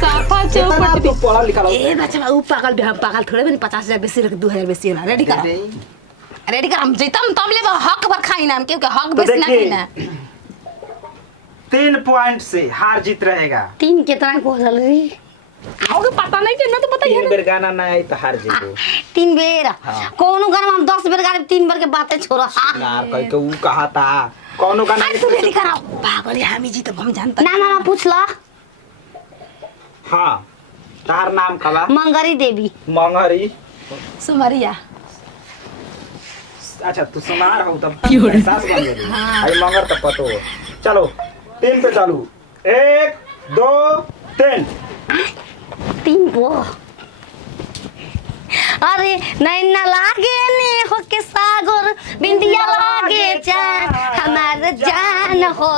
साफा चौपट तू पढ़ा लिखा ए बच्चा ऊ पागल बे हम पागल थोड़े बनी 50,000 बेसी रख 2,000 बेसी होला रेडी कर रेडी कर हम जैतम तम ले हक पर खाई ना क्योंकि हक बेसी ना खाई ना 3 पॉइंट से हार जीत रहेगा। 3 कितना को चल रही आओगे पता नहीं चलना तो बताइए 3 बेर गाना ना आई तो हार जीतो। 3 बेर कोनो गाना हम 10 बेर गाने 3 बार के बातें छोड़ो यार कह के ऊ कहा था कोनो गाना अरे तू रेडी कराओ पागल हामी जी तो हम जानता ना पूछ लो हां तार नाम कबा मंगरी देवी मंगरी सुमरिया अच्छा तू सुनार हो तब एहसास बन गई आई मंगर तो पतो चलो 3 पे चालू 1 2 3 3 वो अरे नैना लागे ने हो के सागर बिंदिया लागे जा हमार जान हो